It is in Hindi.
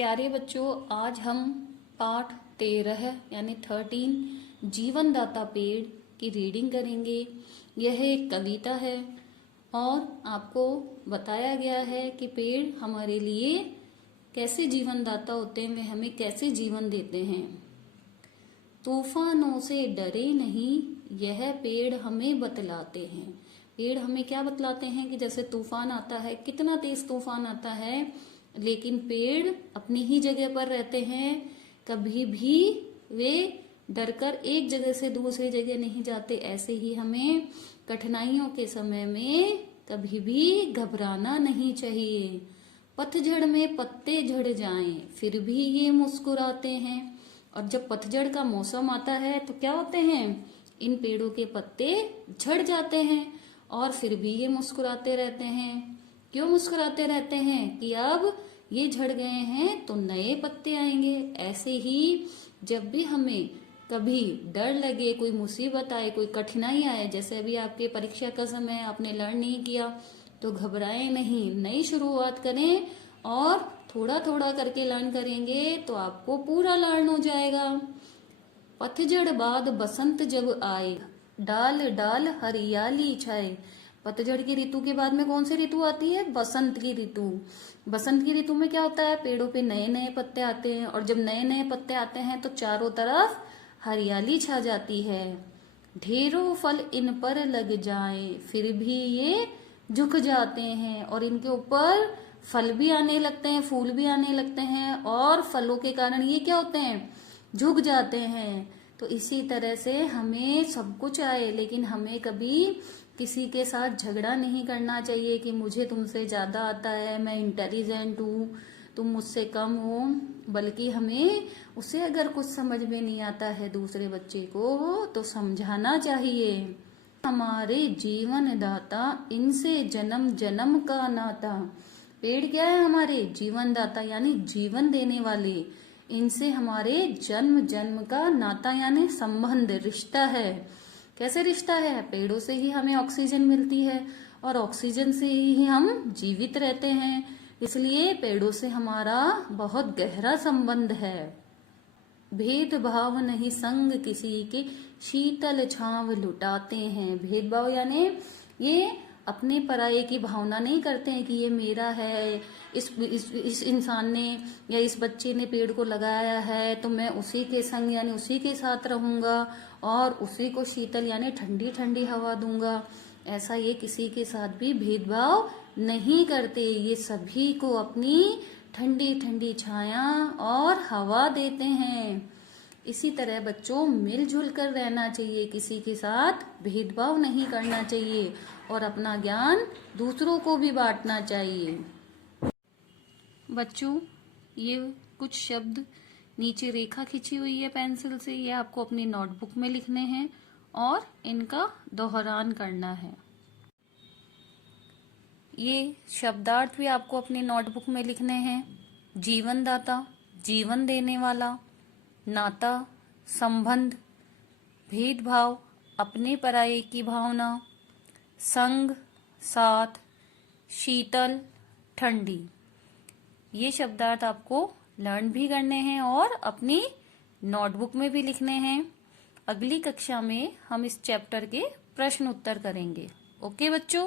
प्यारे बच्चों, आज हम पाठ 13 यानी 13 जीवनदाता पेड़ की रीडिंग करेंगे। यह एक कविता है और आपको बताया गया है कि पेड़ हमारे लिए कैसे जीवनदाता होते हैं, वे हमें कैसे जीवन देते हैं। तूफानों से डरे नहीं, यह पेड़ हमें बतलाते हैं। पेड़ हमें क्या बतलाते हैं कि जैसे तूफान आता है, कितना तेज तूफान आता है, लेकिन पेड़ अपनी ही जगह पर रहते हैं। कभी भी वे डरकर एक जगह से दूसरी जगह नहीं जाते। ऐसे ही हमें कठिनाइयों के समय में कभी भी घबराना नहीं चाहिए। पतझड़ में पत्ते झड़ जाएं, फिर भी ये मुस्कुराते हैं। और जब पतझड़ का मौसम आता है तो क्या होते हैं, इन पेड़ों के पत्ते झड़ जाते हैं और फिर भी ये मुस्कुराते रहते हैं। क्यों मुस्कुराते रहते हैं कि अब ये झड़ गए हैं तो नए पत्ते आएंगे। ऐसे ही जब भी हमें कभी डर लगे, कोई मुसीबत आए, कोई कठिनाई आए, जैसे अभी आपके परीक्षा का समय है, आपने लर्न नहीं किया तो घबराएं नहीं, नई शुरुआत करें और थोड़ा थोड़ा करके लर्न करेंगे तो आपको पूरा लर्न हो जाएगा। पतझड़ बाद बसंत जब आए, डाल डाल हरियाली छाए। पतझड़ की ऋतु के बाद में कौन सी ऋतु आती है? बसंत की ऋतु। बसंत की ऋतु में क्या होता है, पेड़ों पे नए नए पत्ते आते हैं और जब नए नए पत्ते आते हैं तो चारों तरफ हरियाली छा जाती है। ढेरों फल इन पर लग जाएं, फिर भी ये झुक जाते हैं और इनके ऊपर फल भी आने लगते हैं, फूल भी आने लगते हैं और फलों के कारण ये क्या होते हैं, झुक जाते हैं। तो इसी तरह से हमें सब कुछ आए लेकिन हमें कभी किसी के साथ झगड़ा नहीं करना चाहिए कि मुझे तुमसे ज्यादा आता है, मैं इंटेलिजेंट हूँ, तुम मुझसे कम हो। बल्कि हमें उसे अगर कुछ समझ में नहीं आता है दूसरे बच्चे को तो समझाना चाहिए। हमारे जीवन दाता, इनसे जन्म जन्म का नाता। पेड़ क्या है? हमारे जीवन दाता यानी जीवन देने वाले। इनसे हमारे जन्म जन्म का नाता यानी संबंध, रिश्ता है। कैसे रिश्ता है? पेड़ों से ही हमें ऑक्सीजन मिलती है और ऑक्सीजन से ही हम जीवित रहते हैं, इसलिए पेड़ों से हमारा बहुत गहरा संबंध है। भेदभाव नहीं संग किसी के, शीतल छांव लुटाते हैं। भेदभाव यानी ये अपने पराये की भावना नहीं करते हैं कि ये मेरा है, इस इंसान ने या इस बच्चे ने पेड़ को लगाया है तो मैं उसी के संग यानी उसी के साथ रहूंगा और उसी को शीतल यानी ठंडी ठंडी हवा दूंगा। ऐसा ये किसी के साथ भी भेदभाव नहीं करते। ये सभी को अपनी ठंडी ठंडी छाया और हवा देते हैं। इसी तरह बच्चों मिलजुल कर रहना चाहिए, किसी के साथ भेदभाव नहीं करना चाहिए और अपना ज्ञान दूसरों को भी बांटना चाहिए। बच्चों, ये कुछ शब्द नीचे रेखा खींची हुई है पेंसिल से, ये आपको अपनी नोटबुक में लिखने हैं और इनका दोहरान करना है। ये शब्दार्थ भी आपको अपनी नोटबुक में लिखने हैं। जीवनदाता, जीवन देने वाला। नाता, संबंध। भेदभाव, अपने पराये की भावना। संग, साथ। शीतल, ठंडी। ये शब्दार्थ आपको लर्न भी करने हैं और अपनी नोटबुक में भी लिखने हैं। अगली कक्षा में हम इस चैप्टर के प्रश्न उत्तर करेंगे। ओके बच्चों।